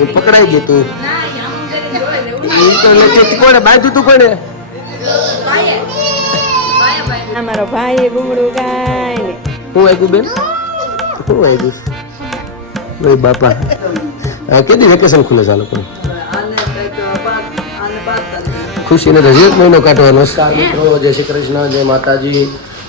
એ પકડાઈ ગયું તું. એ તો તે કોણે બાંધ્યું તું કોણે? અમારો ભાઈ બુમડું ગાય હું આવ્યું બેન? હું આવ્યું ભાઈ બાપા. કેટલી વેકેશન ખુલે છે આ ખુશીને રજી જે મહિનો કાઢવાનો નમસ્કાર મિત્રો. જય શ્રી કૃષ્ણ જય માતાજી.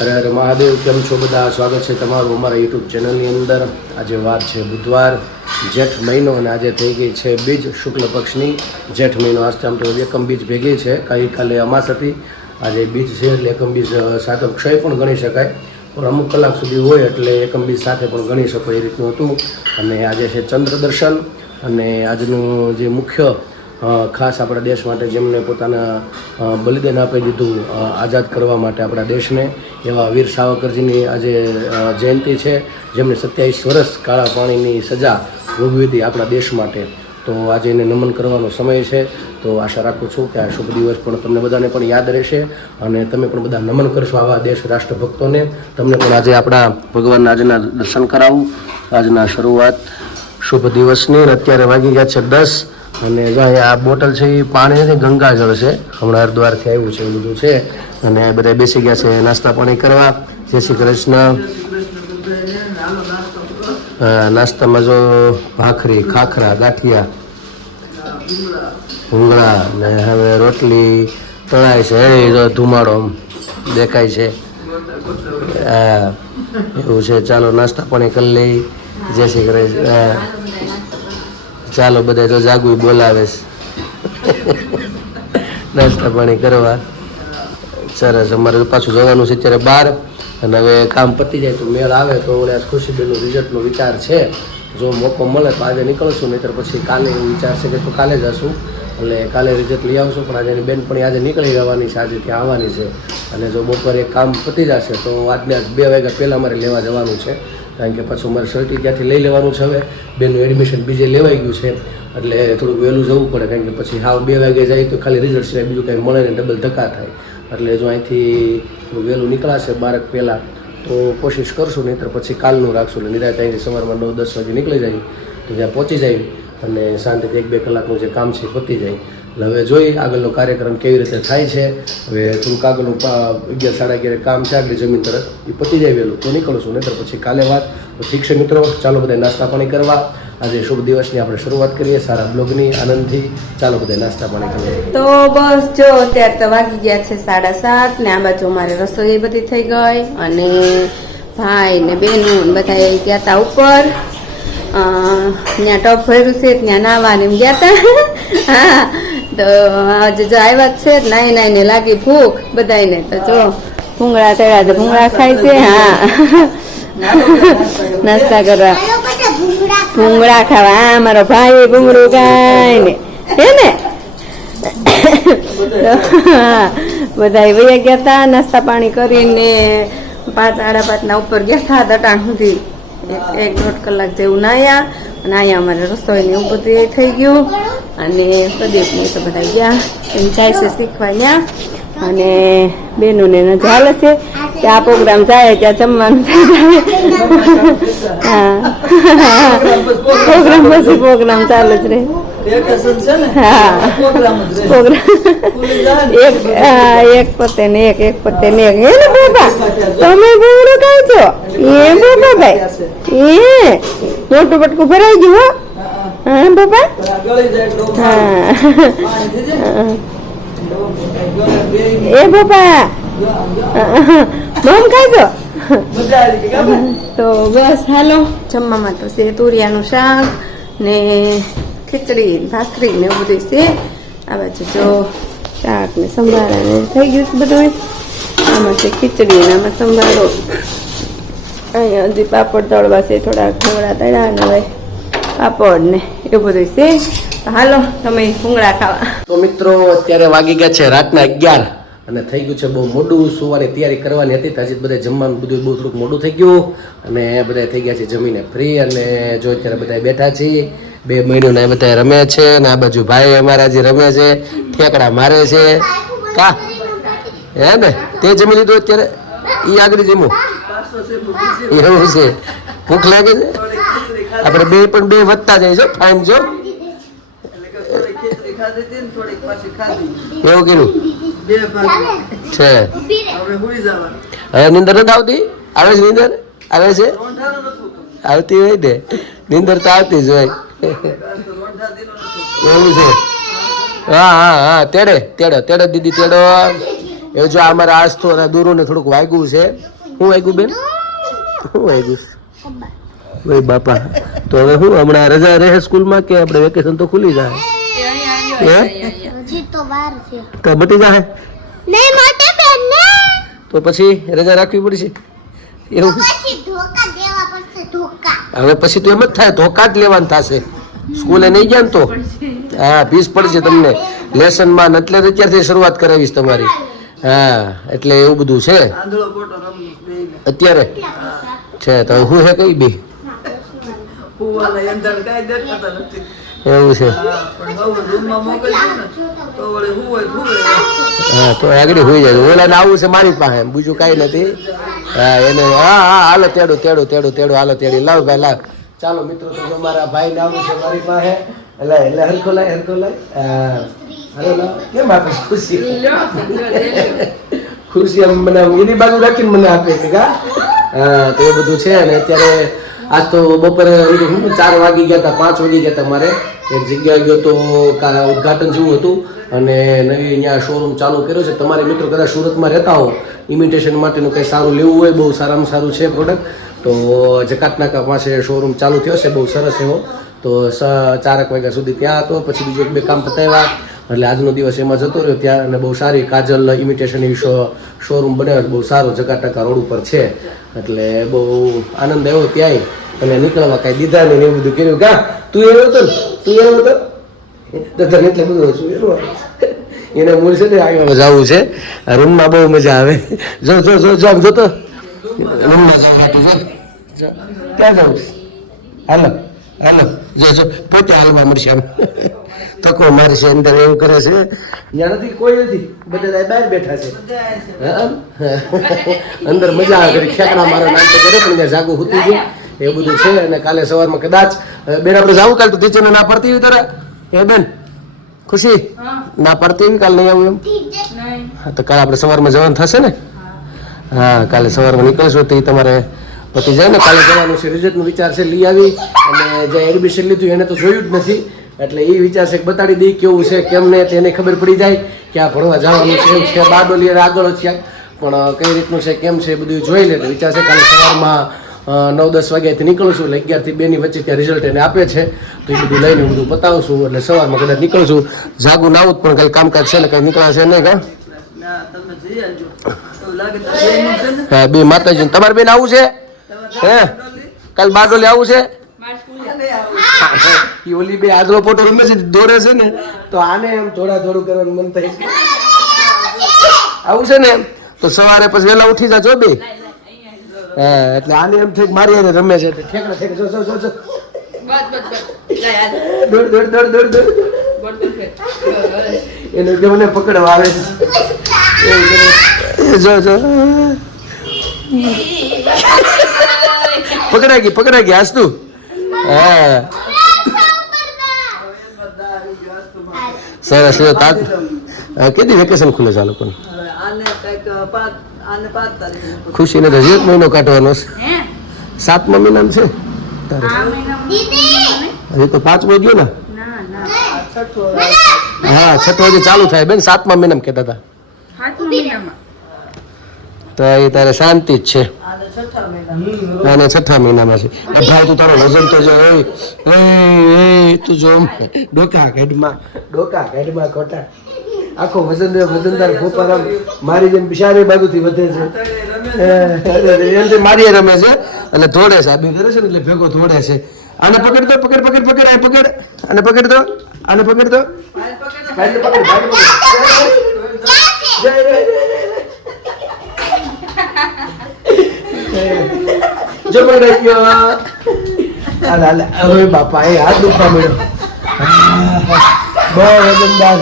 હરે હરે મહાદેવ. કેમ છો બધા? સ્વાગત છે તમારું અમારા યુટ્યુબ ચેનલની અંદર. આજે વાર છે બુધવાર. જેઠ મહિનો અને આજે થઈ ગઈ છે બીજ શુક્લ પક્ષની. જેઠ મહિનો આજે આમ તો એકમ બીજ ભેગી છે. ગઈકાલે અમાસ હતી. આજે બીજ છે એટલે એકમ બીજ સાધક ક્ષય પણ ગણી શકાય. પણ અમુક કલાક સુધી હોય એટલે એકમ બીજ સાથે પણ ગણી શકો એ રીતનું હતું. અને આજે છે ચંદ્ર દર્શન. અને આજનું જે મુખ્ય ખાસ આપણા દેશ માટે જેમને પોતાના બલિદાન આપી દીધું આઝાદ કરવા માટે આપણા દેશને, એવા વીર સાવરકરજીની આજે જયંતિ છે. જેમણે સત્યાવીસ વર્ષ કાળા પાણીની સજા ભોગવી હતી આપણા દેશ માટે. તો આજે એને નમન કરવાનો સમય છે. તો આશા રાખું છું કે આ શુભ દિવસ પણ તમને બધાને પણ યાદ રહેશે અને તમે પણ બધા નમન કરશો આવા દેશ રાષ્ટ્રભક્તોને. તમને પણ આજે આપણા ભગવાનના આજના દર્શન કરાવું. આજના શરૂઆત શુભ દિવસની અત્યારે વાગી ગયા છે દસ. અને આ બોટલ છે એ પાણી નથી, ગંગાજળ છે. હમણાં હરિદ્વારથી આવ્યું છે એ બધું છે. અને બધા બેસી ગયા છે નાસ્તા પાણી કરવા. જય શ્રી કૃષ્ણ. નાસ્તામાં જો ભાખરી, ખાખરા, ગાંઠિયા ભૂંગળા ને હવે રોટલી તળાય છે એ જો ધુમાડો દેખાય છે. હા એવું છે, ચાલો નાસ્તા પાણી કરી લઈ. જય શ્રી કૃષ્ણ. ચાલો બધા જો જાગુ બોલાવે નાસ્તા પાણી કરવા. સરસ, અમારે પાછું જવાનું છે અત્યારે બહાર અને હવે કામ પતી જાય તો મેળ આવે તો આ ખુશીબેનનું રિઝલ્ટનો વિચાર છે. જો મોકો મળે તો આજે નીકળશું, નહીંતર પછી કાલે એવું વિચાર છે કે તો કાલે જશું એટલે કાલે રિઝલ્ટ લઈ આવશું, પણ આજે એની બેન પણ આજે નીકળી જવાની છે, આજે ત્યાં આવવાની છે. અને જો બપોરે કામ પતી જશે તો આજને આજ બે વાગ્યા પહેલાં મારે લેવા જવાનું છે. કારણ કે પાછું મારે સર્ટી ક્યાંથી લઈ લેવાનું છે હવે. બેનનું એડમિશન બીજે લેવાઈ ગયું છે. એટલે થોડુંક વહેલું જવું પડે, કારણ કે પછી હાવ બે વાગે જાય તો ખાલી રિઝલ્ટ સિવાય બીજું કંઈ મળે ને ડબલ ધક્કા થાય. એટલે જો અહીંથી વહેલું નીકળાશે બારક પહેલાં. તો કોશિશ કરશું, નહીંતર પછી કાલનું રાખશું. એટલે નિરાત અહીંથી સવારમાં નવ, દસ વાગે નીકળી જાય. તો ત્યાં પહોંચી જાય અને શાંતિથી એક બે કલાકનું જે કામ છે પતી જાય. એટલે હવે જોઈ આગળનો કાર્યક્રમ કેવી રીતે થાય છે. હવે થોડુંક આગળનું અગિયાર, સાડા અગિયાર કામ છે. આગળ જમીન તરફ એ પતી જાય વહેલું. તો નીકળશું, નહીંતર પછી કાલે વાત. તો ઠીક છે મિત્રો, ચાલો બધા નાસ્તા પાણી કરવા. આજે શુભ દિવસની આપણે શરૂઆત કરીએ સારા બ્લોગની. આનંદથી ચાલો બધા નાસ્તા પાણી કરીએ તો બસ જો અત્યારે તો વાગી ગયા છે સાડા સાત ને આ બાજુ મારે રસોઈ બધી થઈ ગઈ અને ભાઈ ને બેનું બધા એ ગયા તા ઉપર. ત્યાં ટપ ભર્યું છે ત્યાં નાવા ને એમ ગયા તા. હા તો આજે જો આવ્યા છે નાઈ નાઈ ને લાગી ભૂખ બધાને તો જો ભૂંગળા તળ્યા તો ભૂંગળા ખાય છે હા. નાસ્તા કરવા. ભૂંગળા ખાવા. આ મારો ભાઈ ભૂંગળું ખાય ને હે ને? બધા વયા ગયા હતા નાસ્તા પાણી કરીને પાંચ સાડા પાંચના ઉપર ગયા હતા દટાણ સુધી. એક- દોઢ કલાક જેવું નાયા અને અહીંયા અમારે રસોઈ ને એવું બધું થઈ ગયું. અને પ્રદેશ ને તો બધા ગયા. એમ જાય છે શીખવા ગયા અને બેનોને ને ચાલે છે. આ પ્રોગ્રામ થાય ત્યાં જમવાનું હા. પ્રોગ્રામ પછી પ્રોગ્રામ ચાલુ જ રહે. એક પતે ને એક એક પતે ને એક. હે ને બાબા તમે બોલો કહો છો? એ બાબા ભાઈ? એ મોટું બટકું ભરાઈ ગયું હો? હા. બાબા હા. એ બાબા મમ દો. તો બસ હાલો. જમવામાં તો છે તુરિયાનું શાક ને ખીચડી ભાખરી ને એવું બધું છે. આ બાજુ જો શાક ને સંભાળા ને થઈ ગયું છે બધું આમાં છે ખીચડી ને આમાં સંભાળો અહીંયા હજી પાપડ તળવા છે થોડા ઘોડા તળ્યા ને હવે પાપડ ને એવું બધું છે. હાલો તમે ભૂંગળા ખાવા. તો મિત્રો અત્યારે વાગી ગયા છે રાતના અગિયાર. અને થઈ ગયું છે બહુ મોડું. સુવાની તૈયારી કરવાની હતી. તો હજી બધા જમવાનું બધું બહુ થોડુંક મોડું થઈ ગયું. અને બધા થઈ ગયા છે જમીને ફ્રી અને જો અત્યારે બધા બેઠા છીએ બે મહિનોના એ બધા રમે છે. અને આ બાજુ ભાઈ અમારા જે રમે છે ઠેકડા મારે છે. કા? હે ને? તે જમી લીધું અત્યારે? એ આગળ જમ્યું એવું છે. ભૂખ લાગે છે? આપણે બે પણ બે વધતા જાય છે. ફાઇન જો. એવું કીધું છે. હવે નિંદર નીંદર નથી આવતી? આવે છે નીંદર? આવે છે. આવતી હોય ને? નીંદર તો આવતી જ હોય. એવું છે. હા હા હા. તેડે તેડે તેડે દીદી તેડો. એવું જો અમારા આસ્થો અને દૂરો ને થોડુંક વાગ્યું છે. શું વાગ્યું બેન? શું વાગ્યું? ભાઈ બાપા. તો હવે શું હમણાં રજા રહે સ્કૂલમાં કે આપણે વેકેશન તો ખુલી જાય? હે હજી તો વાર છે. તો બટી જાય નહીં મોટે બેન ને તો પછી રજા રાખવી પડશે એવું? પછી ધોકા દેવા પડશે ધોકા. હવે પછી તો એમ જ થાય ધોકા જ લેવાનું થશે. સ્કૂલે નહીં ગયા ને તો? હા ફીસ પડશે તમને. લેસનમાં ને એટલે જ અત્યારથી શરૂઆત કરાવીશ તમારી. હા એટલે એવું બધું છે. અત્યારે? છે તો હું હે કઈ બી હુવાના અંધાર કાંઈ દેખાતા નથી એવું છે. હા, ને તો આગળ હોઈ જાય. ઓલાને આવું છે મારી પાસે. બીજું કાંઈ નથી. હા એને હા હા હાલો તેડો તેડો તેડો તેડો હાલો તેડી. લાવ ભાઈ લાવ. ચાલો મિત્રો તો મારા ભાઈ ને આવું છે મારી પાસે. એટલે એટલે હરખો લાય હરખો લાય. હા હાલો લાવ. કેમ આપે ખુશી? ખુશી એમ મને એની બાજુ રાખીને મને આપે છે કા? હા તો એ બધું છે. અને અત્યારે આજ તો બપોરે હું ચાર વાગી ગયા હતા પાંચ વાગી ગયા હતા મારે. એક જગ્યાએ ગયો તો ઉદઘાટન જેવું હતું અને નવી અહીંયા શોરૂમ ચાલુ કર્યો છે. તમારે મિત્રો કદાચ સુરતમાં રહેતા હો ઇમિટેશન માટેનું કંઈ સારું લેવું હોય, બહુ સારામાં સારું છે પ્રોડક્ટ તો જકાતનાકા પાસે શોરૂમ ચાલુ થયો છે, બહુ સરસ એવો. તો ચારક વાગ્યા સુધી ત્યાં હતો, પછી બીજું એક બે કામ પતાવ્યા. એટલે આજનો દિવસ એમાં જતો રહ્યો ત્યાં અને બહુ સારી કાજલ ઇમિટેશન એવી શો શોરૂમ બનાવ્યો બહુ સારો જકાતનાકા રોડ ઉપર છે. એટલે બહુ આનંદ આવ્યો ત્યાંય. અને નીકળવા કાંઈ દીધા નહીં ને એવું બધું કર્યું. કા તું એવો હતો ને? તું એવો હતો દાદા એટલે બધું શું એનું એને મૂળ છે ને આગળ જવું છે. રૂમમાં બહુ મજા આવે. જો જો જો જો આમ જોતો. રૂમમાં જવું. ક્યાં જવું હાલો હાલો. જો જો પોતે હાલવા મળશે આમ. તકો મારે છે અંદર એવું કરે છે. ત્યાં નથી કોઈ નથી. બધા બહાર બેઠા છે? અંદર મજા આવે ખેકડા મારા નામ તો કરે પણ ત્યાં જાગું હોતું છે એ બધું છે અને કાલે સવારમાં કદાચ બેન આપણે જાવું કાલે તો ટીચરને ના પડતી હોય તારા? એ બેન? ખુશી? ના પડતી હોય કાલે નહીં આવું એમ? હા તો કાલે આપણે સવારમાં જવાનું થશે ને? હા. કાલે સવારમાં નીકળશું તો તમારે પતી જાય ને કાલે જવાનું છે રિઝલ્ટનો વિચાર છે લઈ આવી અને જે એડમિશન લીધું એને તો જોયું જ નથી. એટલે એ વિચાર છે બતાડી દઈ કેવું છે કેમ ને તેને ખબર પડી જાય કે આ ભણવા જવાનું છે એમ છે બારડોલી આગળ છે પણ કઈ રીતનું છે કેમ છે બધું જોઈ લે. વિચાર છે કાલે સવારમાં નવ દસ વાગ્યાથી નીકળશું એટલે અગિયારથી બેની વચ્ચે ત્યાં રિઝલ્ટ એને આપે છે. તો એ બધું લઈને બધું બતાવશું એટલે સવારમાં કદાચ નીકળશું જાગું ના આવું પણ કંઈ કામકાજ છે ને કંઈ નીકળાશે નહીં કાં? છે હા, બે માતાજી તમારે બેન આવું છે? હે? કાલ બારડોલી આવું છે? ઈ ઓલી બે આજનો ફોટો રમે છે, દોરે છે ને? તો આને એમ થોડા થોડું કરવાનું મન થાય આવું છે ને? તો સવારે પછી વહેલા ઉઠી જાજો બે. હા એટલે આને એમ થાય મારી હારે રમે છે એટલે ઠેકડા ઠેકડા જો જો જો જો. દોડ દોડ દોડ દોડ એને પકડવા આવે છે. જો જો. પકડાઈ ગઈ પકડાઈ ગઈ હાસ તું. હા. સરસ તાત કેટલી કેદી વેકેશન ખુલે છે આ લોકોને? આને કંઈક પાંચ આને પાંચ તારીખે ખુશીને તો એક મહિનો કાઢવાનો છે. સાતમા મહિનામાં છે હજી તો પાંચમો ગયો ને? હા છઠ્ઠો હજી ચાલુ થાય. બેન સાતમા મહિનામાં કહેતા હતા. તો એ તારે શાંતિ જ છે. અને છઠ્ઠા મહિનામાં. છે. આ ભાઈ તું તારો વજન તો જો એ એ, એ, તું જો ડોકા હેડમાં ડોકા હેડમાં ખોટા. આખો વજન વજનદાર ફોપારામ મારી જેમ બિશારી બાજુથી વધે છે. એમથી એમ મારી રમે છે. એટલે ધોડે છે. આબી કરે છે ને એટલે ભેગો ધોડે છે. આને પકડ દો પકડ પકડ પકડ આ પકડ. આને પકડ દો આને પકડ દો. પકડ પકડ. જો પકડાઈ ગયો હાલ હાલ હવે બાપા એ હાથ દુખવા મળ્યો બહુ વજનદાર.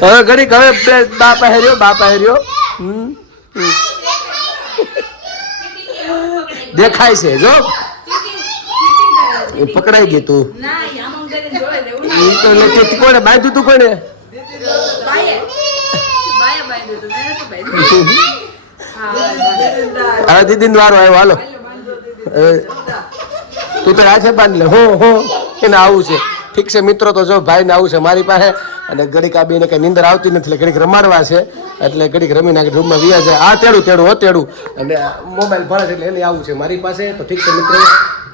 હવે ઘડીક હવે બે બાપા હેર્યો બાપા હેર્યો. દેખાય છે જો. પકડાઈ ગઈ તું. એ તો તે કોણે બાંધ્યું તું બાંધ્યું હા દીદી વારો આવ્યો હાલો. તું તો આ છે બાંધ લે. હો હો. એને આવું છે. ઠીક છે મિત્રો, તો જો ભાઈને આવું છે મારી પાસે, અને ઘડીક આ બેને કઈ નીંદર આવતી નથી, એટલે ઘડીક રમાડવા છે, એટલે ઘડીક રમી નાખી રૂમમાં વ્યા છે. આ તેડું તેડું હો અને મોબાઈલ ભરે છે એટલે એને આવું છે મારી પાસે. તો ઠીક છે મિત્રો,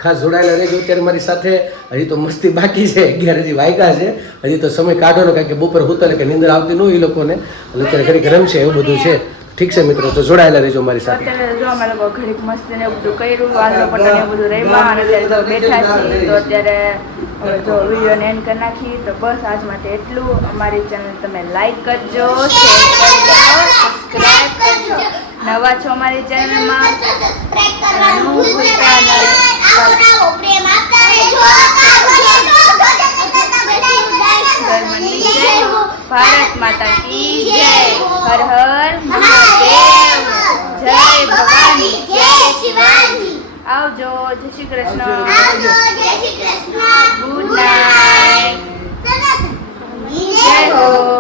ખાસ જોડાયેલા રહેજો અત્યારે મારી સાથે. હજી તો મસ્તી બાકી છે, અગિયાર હજી વાગ્યા છે. હજી તો સમય કાઢો ને કારણ કે બપોર હુતા કે નીંદર આવતી ન હોય એ લોકોને. અત્યારે ઘડીક રમશે એવું બધું છે. ઠીક છે મિત્રો તો જોડાયેલા રહેજો મારી સાથે. અત્યારે જો અમે લોકો ઘડીક મસ્તી ને બધું કર્યું પટણ એવું બધું રહેવા અને અત્યારે તો બેઠા છીએ તો અત્યારે જો જો વિડીયોને એન્ડ કરી નાખી તો બસ આજ માટે એટલું. અમારી ચેનલ તમે લાઈક કરજો શેર કરજો સબસ્ક્રાઇબ કરજો. નવા છો અમારી ચેનલમાં સબસ્ક્રાઇબ કરવાનું ભૂલતા નહીં પ્રેમ આપતા રહેજો ભારત માતા કી જય. હર હર મહાદેવ. જય જય શિવાની. આવજો જય શ્રી કૃષ્ણ. આવજો જય શ્રી કૃષ્ણ. ગુડ નાઈટ જય હો.